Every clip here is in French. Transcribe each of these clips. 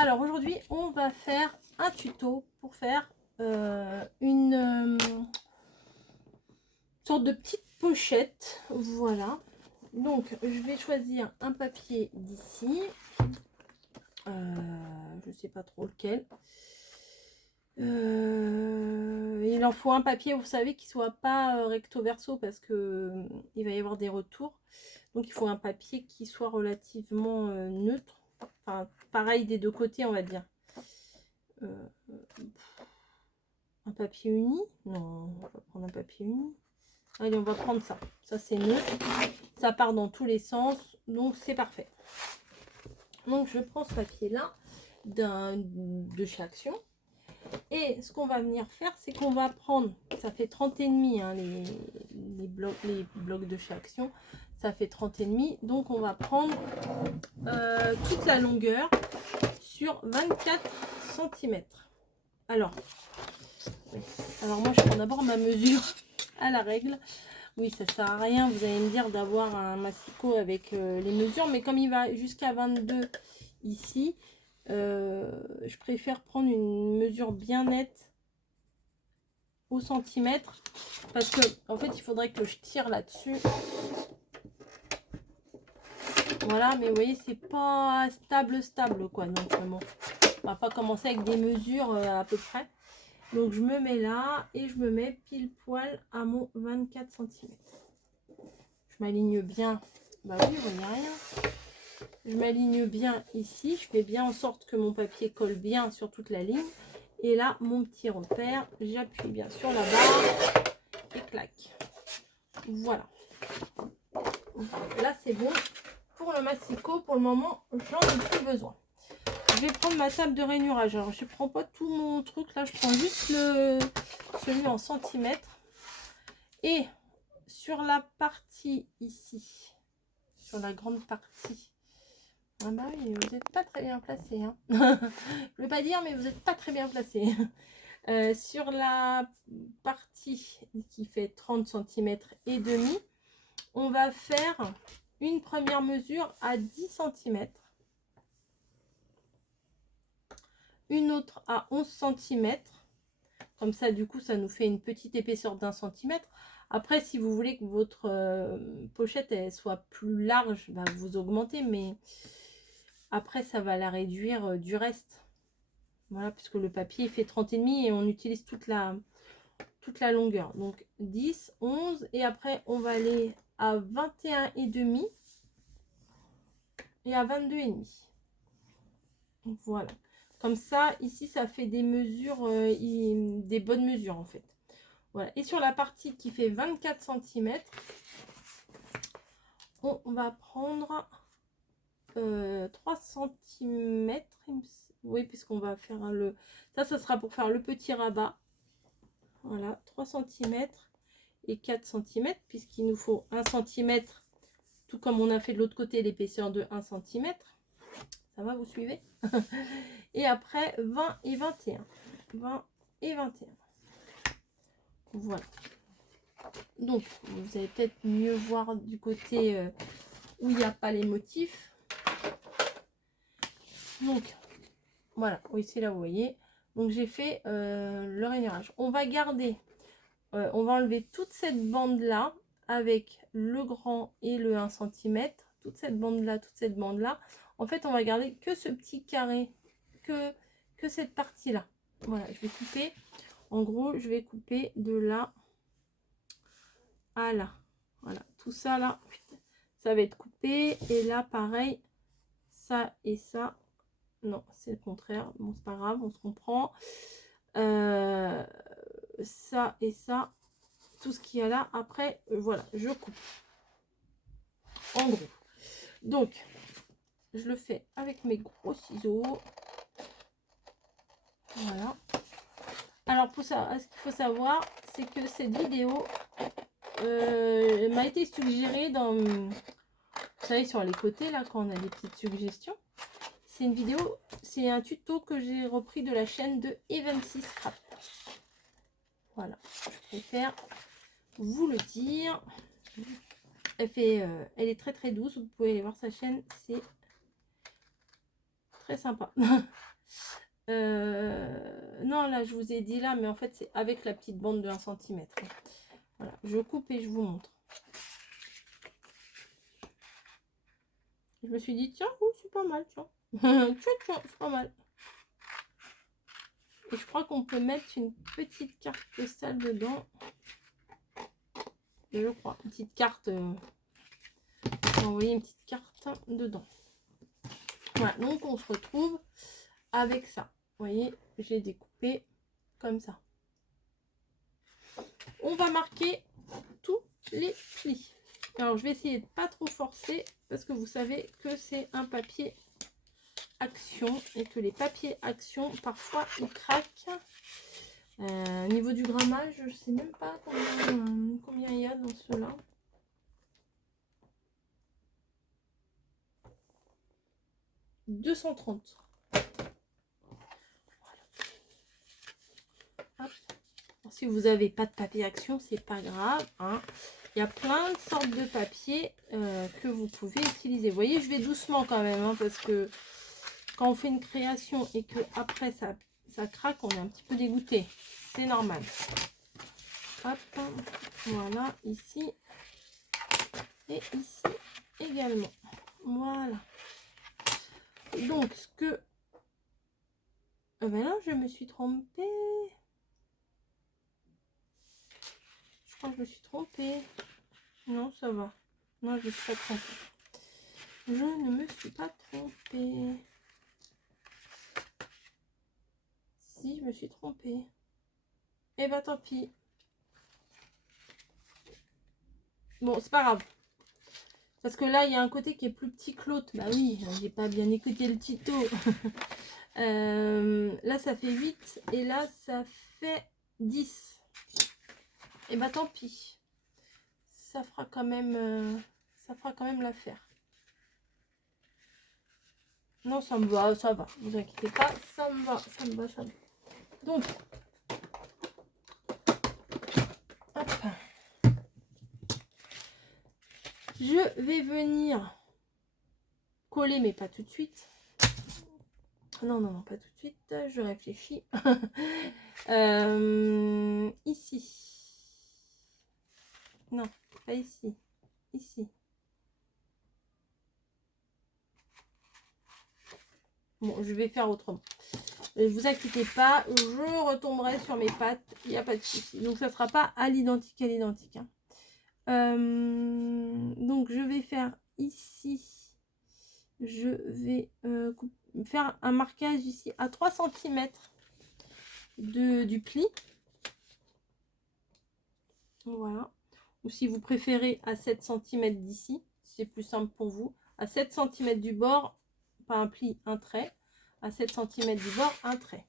Alors aujourd'hui, on va faire un tuto pour faire une sorte de petite pochette. Voilà. Donc, je vais choisir un papier d'ici. Je ne sais pas trop lequel. Il en faut un papier, vous savez, qui soit pas recto verso parce que il va y avoir des retours. Donc, il faut un papier qui soit relativement neutre. Enfin, pareil des deux côtés, on va dire. Un papier uni? Non, on va pas prendre un papier uni. Allez, on va prendre ça. Ça, c'est neutre. Ça part dans tous les sens. Donc, c'est parfait. Donc, je prends ce papier-là de chez Action. Et ce qu'on va venir faire, c'est qu'on va prendre, ça fait 30 et demi, hein, les blocs de chez Action, ça fait 30 et demi. Donc on va prendre toute la longueur sur 24 cm. Alors moi je prends d'abord ma mesure à la règle. Oui, ça sert à rien, vous allez me dire, d'avoir un massicot avec les mesures, mais comme il va jusqu'à 22 ici, je préfère prendre une mesure bien nette au centimètre, parce que en fait il faudrait que je tire là-dessus. Voilà, mais vous voyez, c'est pas stable quoi, donc bon, on va pas commencer avec des mesures à peu près. Donc je me mets là et je me mets pile poil à mon 24 cm. Je m'aligne bien, bah oui, vous voyez rien. Je m'aligne bien ici, je fais bien en sorte que mon papier colle bien sur toute la ligne. Et là, mon petit repère, j'appuie bien sur la barre et clac. Voilà. Là, c'est bon. Pour le massicot, pour le moment, j'en ai plus besoin. Je vais prendre ma table de rainurage. Alors, je ne prends pas tout mon truc là, je prends juste celui en centimètres. Et sur la partie ici, sur la grande partie, ah bah oui, vous n'êtes pas très bien placé. Hein. Je ne veux pas dire, mais vous n'êtes pas très bien placé. Sur la partie qui fait 30 cm et demi, on va faire une première mesure à 10 cm. Une autre à 11 cm. Comme ça, du coup, ça nous fait une petite épaisseur d'1 cm. Après, si vous voulez que votre pochette elle soit plus large, bah, vous augmentez, mais après, ça va la réduire du reste. Voilà, puisque le papier fait 30,5 et on utilise toute la longueur. Donc 10, 11 et après, on va aller à 21,5 et à 22,5. Voilà. Comme ça, ici, ça fait des mesures, des bonnes mesures en fait. Voilà. Et sur la partie qui fait 24 cm, on va prendre 3 cm. Oui, puisqu'on va faire le... Ça sera pour faire le petit rabat. Voilà, 3 cm et 4 cm, puisqu'il nous faut 1 cm, tout comme on a fait de l'autre côté, l'épaisseur de 1 cm. Ça va, vous suivez? Et après 20 et 21. 20 et 21. Voilà. Donc, vous allez peut-être mieux voir du côté où il n'y a pas les motifs. Donc, voilà. Oui, c'est là, vous voyez. Donc, j'ai fait le rainurage. On va garder, on va enlever toute cette bande-là avec le grand et le 1 cm. Toute cette bande-là, toute cette bande-là. En fait, on va garder que ce petit carré, que cette partie-là. Voilà, je vais couper. En gros, je vais couper de là à là. Voilà, tout ça là, ça va être coupé. Et là, pareil, ça et ça. Non, c'est le contraire. Bon, c'est pas grave, on se comprend. Ça et ça. Tout ce qu'il y a là. Après, voilà, je coupe. En gros. Donc, je le fais avec mes gros ciseaux. Voilà. Alors, pour ça, ce qu'il faut savoir, c'est que cette vidéo m'a été suggérée dans... Vous savez, sur les côtés, là, quand on a des petites suggestions. C'est une vidéo, c'est un tuto que j'ai repris de la chaîne de Evency Scrap. Voilà, je préfère vous le dire. Elle est très très douce, vous pouvez aller voir sa chaîne, c'est très sympa. Non, là, je vous ai dit là, mais en fait, c'est avec la petite bande de 1 cm. Voilà, je coupe et je vous montre. Je me suis dit, tiens, oh, c'est pas mal, tiens. Tiens, c'est pas mal. Et je crois qu'on peut mettre une petite carte postale dedans. Je crois, une petite carte. Envoyer une petite carte dedans. Voilà, donc on se retrouve avec ça. Vous voyez, j'ai découpé comme ça. On va marquer tous les plis. Alors, je vais essayer de pas trop forcer parce que vous savez que c'est un papier action et que les papiers action, parfois, ils craquent. Au niveau du grammage, je sais même pas combien il y a dans ceux-là. « 230. » Si vous n'avez pas de papier action, c'est pas grave. Hein. Il y a plein de sortes de papiers que vous pouvez utiliser. Vous voyez, je vais doucement quand même, hein, parce que quand on fait une création et que après ça craque, on est un petit peu dégoûté. C'est normal. Hop, voilà, ici et ici également. Voilà. Donc, ce que... ben là, je me suis trompée. Je crois que je me suis trompée. Non, ça va. Non, je ne me suis pas trompée. Je ne me suis pas trompée. Si, je me suis trompée. Eh ben, tant pis. Bon, c'est pas grave. Parce que là, il y a un côté qui est plus petit que l'autre. Bah oui, j'ai pas bien écouté le tuto. Là, ça fait 8. Et là, ça fait 10. Et bah, tant pis. Ça fera quand même l'affaire. Non, ça me va, ça va. Ne vous inquiétez pas, ça me va, ça me va, ça me va. Donc, hop. Je vais venir coller, mais pas tout de suite. Non, non, non, pas tout de suite. Je réfléchis. Ici. Non, pas ici. Ici. Bon, je vais faire autrement. Ne vous inquiétez pas, je retomberai sur mes pattes. Il n'y a pas de souci. Donc, ça ne sera pas à l'identique, hein. Donc, je vais faire ici. Je vais faire un marquage ici à 3 cm du pli. Voilà. Ou si vous préférez à 7 cm d'ici, c'est plus simple pour vous. À 7 cm du bord, pas un pli, un trait. À 7 cm du bord, un trait.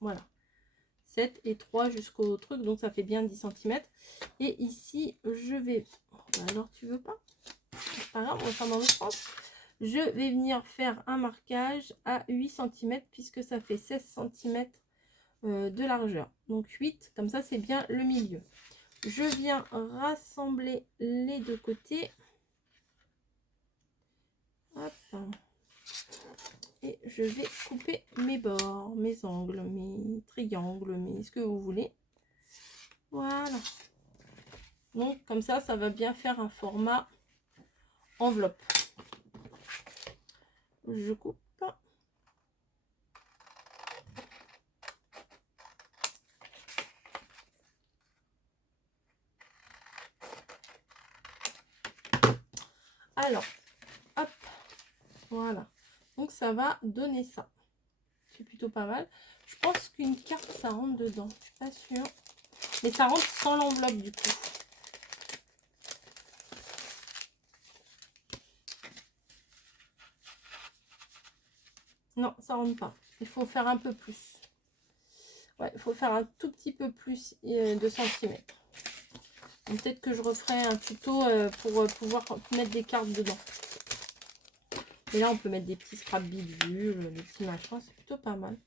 Voilà. 7 et 3 jusqu'au truc, donc ça fait bien 10 cm. Et ici, je vais... Alors, tu veux pas? C'est pas grave, on va faire dans l'autre sens. Je vais venir faire un marquage à 8 cm puisque ça fait 16 cm de largeur. Donc 8, comme ça, c'est bien le milieu. Je viens rassembler les deux côtés. Hop. Et je vais couper mes bords, mes angles, mes triangles, mes ce que vous voulez. Voilà. Donc comme ça, ça va bien faire un format enveloppe. Je coupe. Alors, hop, voilà. Donc ça va donner ça. C'est plutôt pas mal. Je pense qu'une carte, ça rentre dedans. Je suis pas sûre. Mais ça rentre sans l'enveloppe du coup. Non, ça rentre pas. Il faut faire un peu plus. Ouais, il faut faire un tout petit peu plus de centimètres. Peut-être que je referai un tuto pour pouvoir mettre des cartes dedans. Et là, on peut mettre des petits scrap bidules, des petits machins. C'est plutôt pas mal.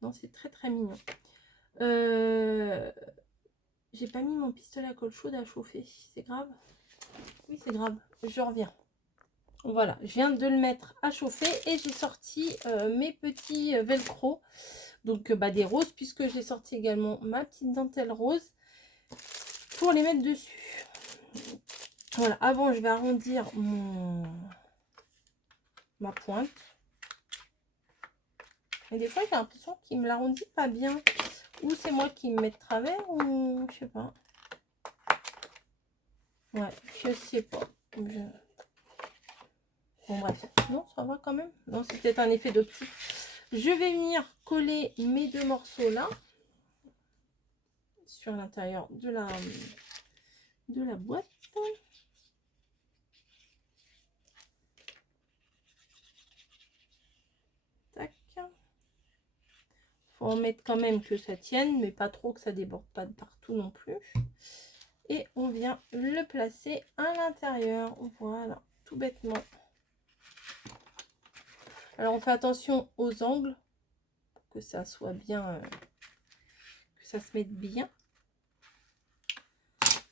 Non, c'est très très mignon. J'ai pas mis mon pistolet à colle chaude à chauffer. C'est grave? Oui, c'est grave. Je reviens. Voilà, je viens de le mettre à chauffer et j'ai sorti mes petits velcro. Donc des roses, puisque j'ai sorti également ma petite dentelle rose pour les mettre dessus. Voilà, avant je vais arrondir ma pointe. Et des fois j'ai l'impression qu'il me l'arrondit pas bien. Ou c'est moi qui me mets de travers, ou je sais pas. Ouais, je sais pas. Bon bref, non ça va quand même. Non, c'est peut-être un effet d'optique. Je vais venir coller mes deux morceaux là sur l'intérieur de la boîte. Tac. Faut en mettre quand même que ça tienne, mais pas trop que ça déborde pas de partout non plus. Et on vient le placer à l'intérieur. Voilà, tout bêtement. Alors on fait attention aux angles, pour que ça soit bien, que ça se mette bien.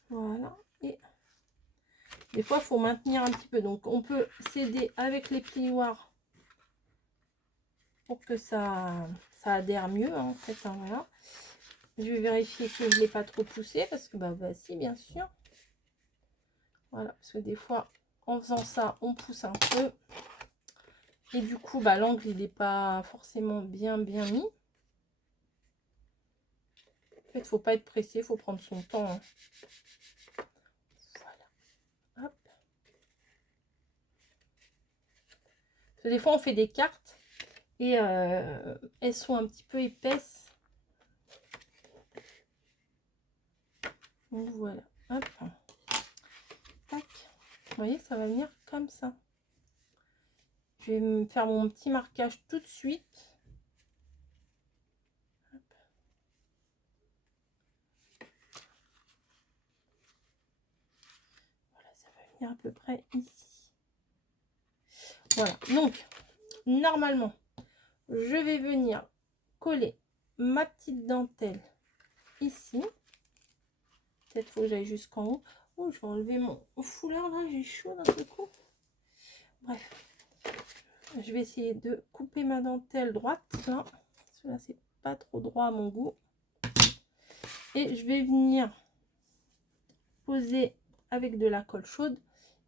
Voilà. Et des fois, il faut maintenir un petit peu. Donc on peut s'aider avec les plioirs pour que ça adhère mieux, hein, en fait. Hein, voilà. Je vais vérifier que je ne l'ai pas trop poussé, parce que si, bien sûr. Voilà, parce que des fois, en faisant ça, on pousse un peu. Et du coup, l'angle, il n'est pas forcément bien mis. En fait, il ne faut pas être pressé, il faut prendre son temps. Hein. Voilà. Hop. Parce que des fois, on fait des cartes et elles sont un petit peu épaisses. Donc voilà. Hop. Tac. Vous voyez, ça va venir comme ça. Je vais me faire mon petit marquage tout de suite. Hop. Voilà, ça va venir à peu près ici. Voilà, donc normalement, je vais venir coller ma petite dentelle ici. Peut-être faut que j'aille jusqu'en haut. Oh, je vais enlever mon foulard là, j'ai chaud d'un seul coup. Bref, je vais essayer de couper ma dentelle droite là. Parce que là, c'est pas trop droit à mon goût. Et je vais venir poser avec de la colle chaude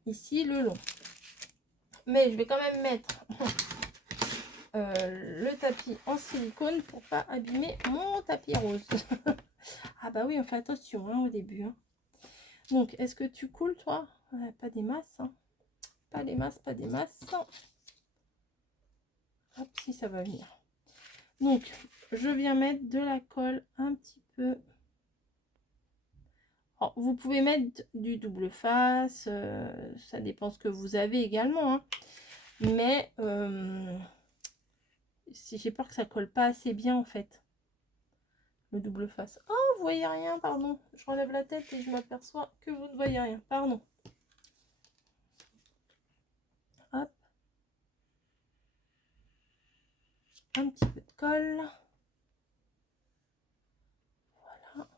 ici le long. Mais je vais quand même mettre le tapis en silicone pour pas abîmer mon tapis rose. Ah bah oui, on fait attention hein, au début. Hein. Donc, est-ce que tu coules toi? Pas des masses. Hein. Pas des masses, pas des masses. Hop, si ça va venir. Donc, je viens mettre de la colle un petit peu. Alors, vous pouvez mettre du double face, ça dépend ce que vous avez également. Hein. Mais si j'ai peur que ça colle pas assez bien en fait. Le double face. Oh, vous voyez rien, pardon. Je relève la tête et je m'aperçois que vous ne voyez rien. Pardon. Hop. Un petit peu de colle. Voilà.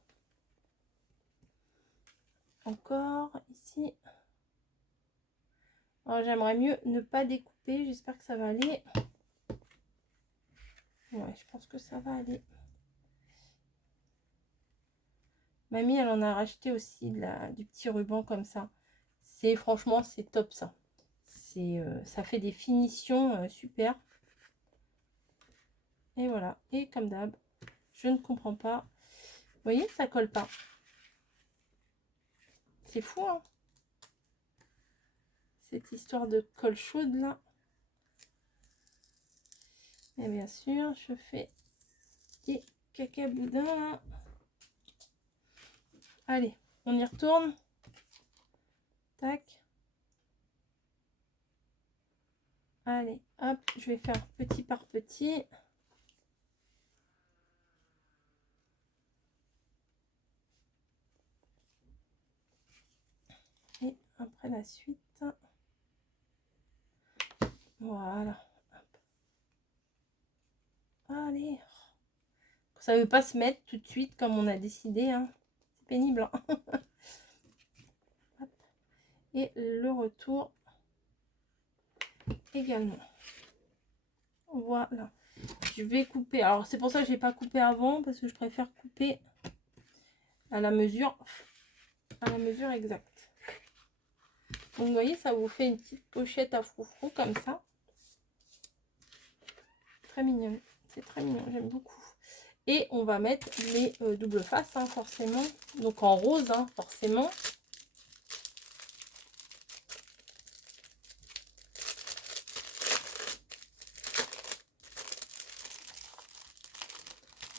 Encore ici. Alors j'aimerais mieux ne pas découper. J'espère que ça va aller. Ouais, je pense que ça va aller. Mamie, elle en a racheté aussi du petit ruban comme ça. Franchement, c'est top ça. Ça fait des finitions super. Et voilà. Et comme d'hab, je ne comprends pas. Vous voyez, ça colle pas. C'est fou, hein, cette histoire de colle chaude là. Et bien sûr, je fais des cacaboudins là. Allez, on y retourne. Tac. Allez, hop, je vais faire petit par petit. Et après la suite. Voilà. Allez. Ça ne veut pas se mettre tout de suite comme on a décidé. Hein. C'est pénible. Hein. Et le retour. également. Voilà. Je vais couper. Alors, c'est pour ça que j'ai pas coupé avant, parce que je préfère couper à la mesure exacte. Donc, vous voyez, ça vous fait une petite pochette à froufrou comme ça. Très mignonne. C'est très mignon, j'aime beaucoup. Et on va mettre les doubles faces, hein, forcément. Donc, en rose, hein, forcément.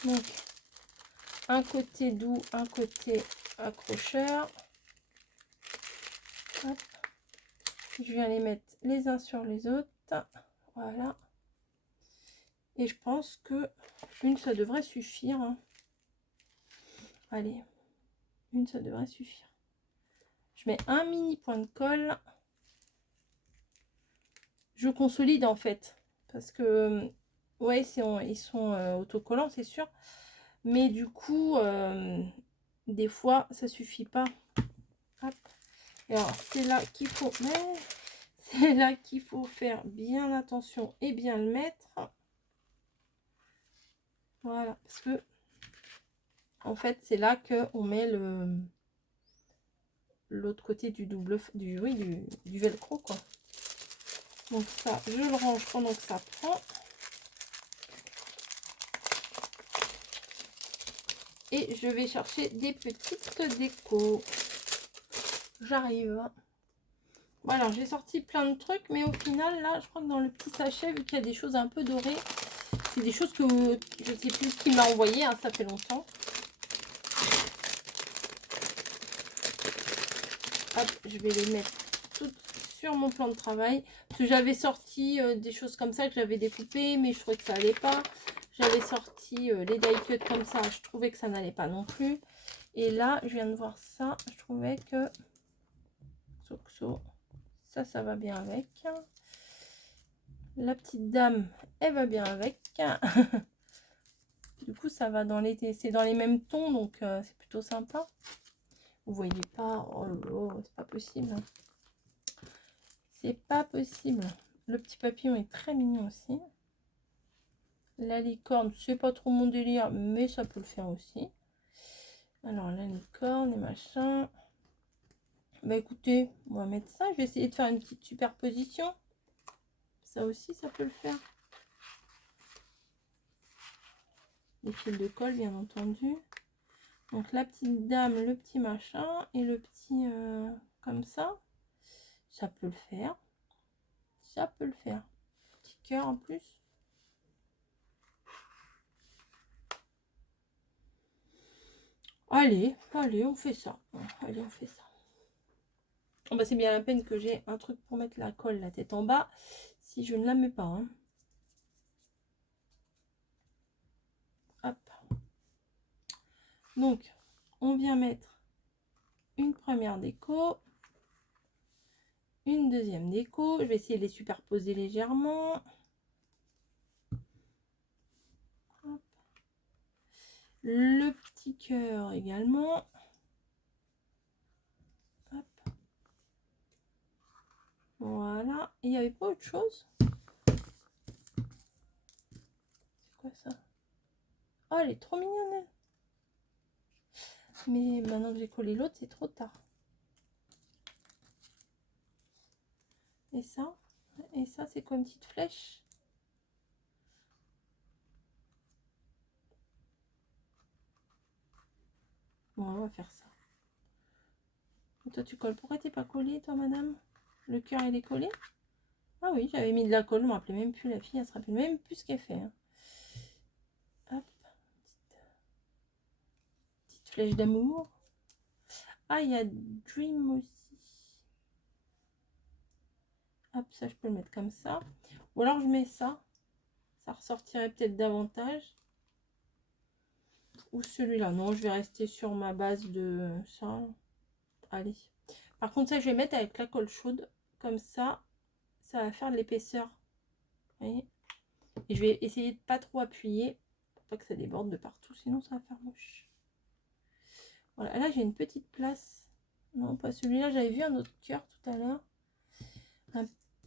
Donc, un côté doux, un côté accrocheur. Hop. Je viens les mettre les uns sur les autres. Voilà. Et je pense que une, ça devrait suffire. Hein. Allez, une, ça devrait suffire. Je mets un mini point de colle. Je consolide en fait. Parce que, ouais, ils sont autocollants, c'est sûr. Mais du coup, des fois, ça suffit pas. Hop. Et alors, c'est là qu'il faut... C'est là qu'il faut faire bien attention et bien le mettre. Voilà, parce que en fait, c'est là que on met l'autre côté du du velcro quoi. Donc ça, je le range pendant que ça prend. Et je vais chercher des petites décos. J'arrive. Voilà, j'ai sorti plein de trucs, mais au final, là, je crois que dans le petit sachet, vu qu'il y a des choses un peu dorées, c'est des choses que je ne sais plus qui m'a envoyé, hein, ça fait longtemps. Hop, je vais les mettre toutes sur mon plan de travail. Parce que j'avais sorti des choses comme ça que j'avais découpées, mais je trouvais que ça allait pas. J'avais sorti les die cuts comme ça, je trouvais que ça n'allait pas non plus. Et là, je viens de voir ça, je trouvais que ça va bien avec. La petite dame, elle va bien avec. Du coup, ça va dans les... C'est dans les mêmes tons, donc c'est plutôt sympa. Vous voyez pas... Oh là là, c'est pas possible. C'est pas possible. Le petit papillon est très mignon aussi. La licorne, c'est pas trop mon délire, mais ça peut le faire aussi. Alors, la licorne et machin. Bah écoutez, on va mettre ça. Je vais essayer de faire une petite superposition. Ça aussi, ça peut le faire. Les fils de colle, bien entendu. Donc, la petite dame, le petit machin et le petit comme ça. Ça peut le faire. Ça peut le faire. Petit cœur en plus. Allez, allez, on fait ça. Allez, on fait ça. Oh bah c'est bien la peine que j'ai un truc pour mettre la colle, la tête en bas. Si je ne la mets pas. Hein. Hop. Donc, on vient mettre une première déco. Une deuxième déco. Je vais essayer de les superposer légèrement. Hop. Le petit cœur également. Hop. Voilà. Et il n'y avait pas autre chose? C'est quoi ça? Oh, elle est trop mignonne. Elle. Mais maintenant que j'ai collé l'autre, c'est trop tard. Et ça? Et ça, c'est quoi une petite flèche? Bon, on va faire ça. Et toi, tu colles. Pourquoi t'es pas collé, toi, madame? Le cœur, il est collé? Ah oui, j'avais mis de la colle. Je me rappelais même plus. La fille, elle se rappelle même plus ce qu'elle fait. Hein. Hop. Petite flèche d'amour. Ah, il y a Dream aussi. Hop, ça, je peux le mettre comme ça. Ou alors, je mets ça. Ça ressortirait peut-être davantage. Ou celui-là. Non, je vais rester sur ma base de ça. Allez. Par contre, ça, je vais mettre avec la colle chaude. Comme ça, ça va faire de l'épaisseur. Vous voyez? Et je vais essayer de pas trop appuyer. Pour pas que ça déborde de partout. Sinon, ça va faire moche. Voilà. Là, j'ai une petite place. Non, pas celui-là. J'avais vu un autre cœur tout à l'heure.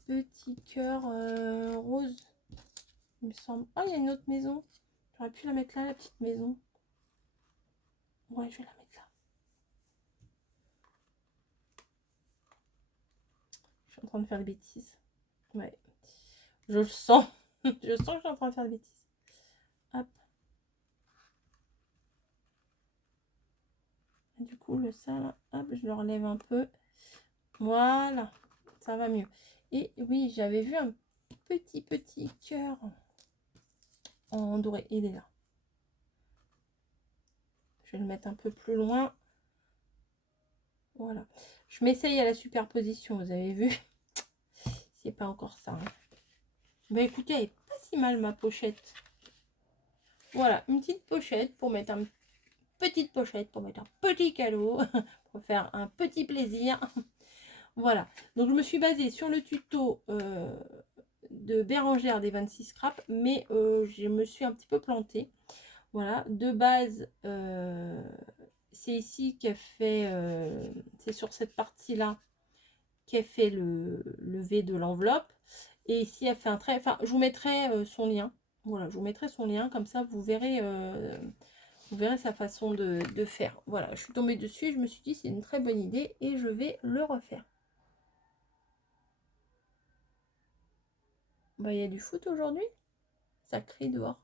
petit cœur rose, il me semble. Oh, il y a une autre maison. J'aurais pu la mettre là, la petite maison. Ouais, je vais la mettre là. Je suis en train de faire des bêtises. Ouais. Je le sens. Je sens que je suis en train de faire des bêtises. Hop. Et du coup, le ça, hop, je le relève un peu. Voilà. Ça va mieux. Et oui, j'avais vu un petit cœur en doré. Il est là. Je vais le mettre un peu plus loin. Voilà. Je m'essaye à la superposition, vous avez vu. C'est pas encore ça. Hein. Bah écoutez, elle est pas si mal ma pochette. Voilà, une petite pochette pour mettre un petite pochette pour mettre un petit cadeau, pour faire un petit plaisir. Voilà. Donc je me suis basée sur le tuto de Bérangère des 26 scraps, mais je me suis un petit peu plantée. Voilà, de base, c'est ici qu'elle fait, c'est sur cette partie-là qu'elle fait le V de l'enveloppe. Et ici, elle fait un trait. Enfin, je vous mettrai son lien. Voilà, je vous mettrai son lien, comme ça vous verrez sa façon de faire. Voilà, je suis tombée dessus, je me suis dit c'est une très bonne idée et je vais le refaire. Bah, il y a du foot aujourd'hui. Ça crie dehors.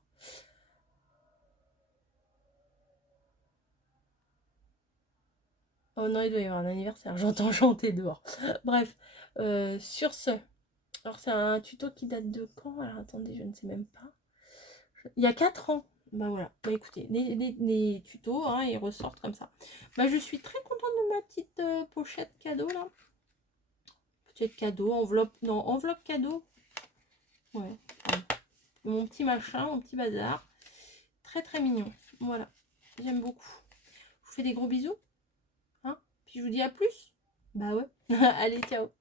Oh non, il doit y avoir un anniversaire. J'entends chanter dehors. Bref, sur ce. Alors, c'est un tuto qui date de quand? Alors, attendez, je ne sais même pas. Il y a 4 ans. Bah voilà. Bah écoutez, les tutos, hein, ils ressortent comme ça. Bah, je suis très contente de ma petite pochette cadeau là. Pochette cadeau, enveloppe. Non, enveloppe cadeau. Ouais. Mon petit machin, mon petit bazar. Très très mignon. Voilà. J'aime beaucoup. Je vous fais des gros bisous. Hein. Puis je vous dis à plus. Bah ouais. Allez, ciao.